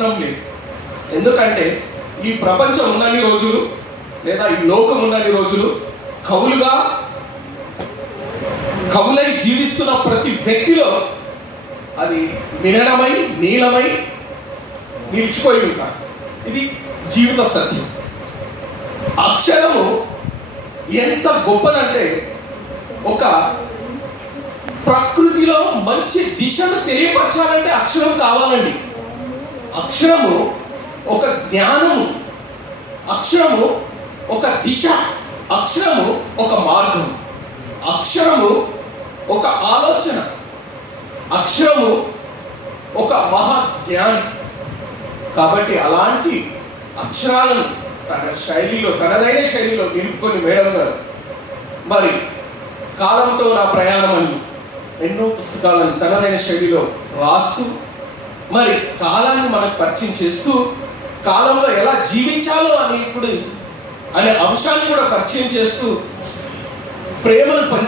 బంధం లేదు. ఎందుకంటే ఈ ప్రపంచం ఉన్నన్ని రోజులు లేదా ఈ లోకం ఉన్నన్ని రోజులు కవులై జీవిస్తున్న ప్రతి వ్యక్తిలో అది మిననమై నీలమై నిలిచిపోయి ఉంటారు. ఇది జీవిత సత్యం. అక్షరము ఎంత గొప్పదంటే ఒక ప్రకృతిలో మంచి దిశను తెలియపరచాలంటే అక్షరం కావాలండి. అక్షరము ఒక జ్ఞానము, అక్షరము ఒక దిశ, అక్షరము ఒక మార్గం, అక్షరము ఒక ఆలోచన, అక్షరము ఒక మహాజ్ఞాని. కాబట్టి అలాంటి అక్షరాలను తనదైన శైలిలో నిలుపుకొని మేడం గారు మరి కాలంతో నా ప్రయాణం అని ఎన్నో పుస్తకాలను తనదైన శైలిలో రాస్తూ మరి కాలాన్ని మనకు పరిచయం చేస్తూ కాలంలో ఎలా జీవించాలో అనే అంశాన్ని కూడా పరిచయం చేస్తూ ప్రేమను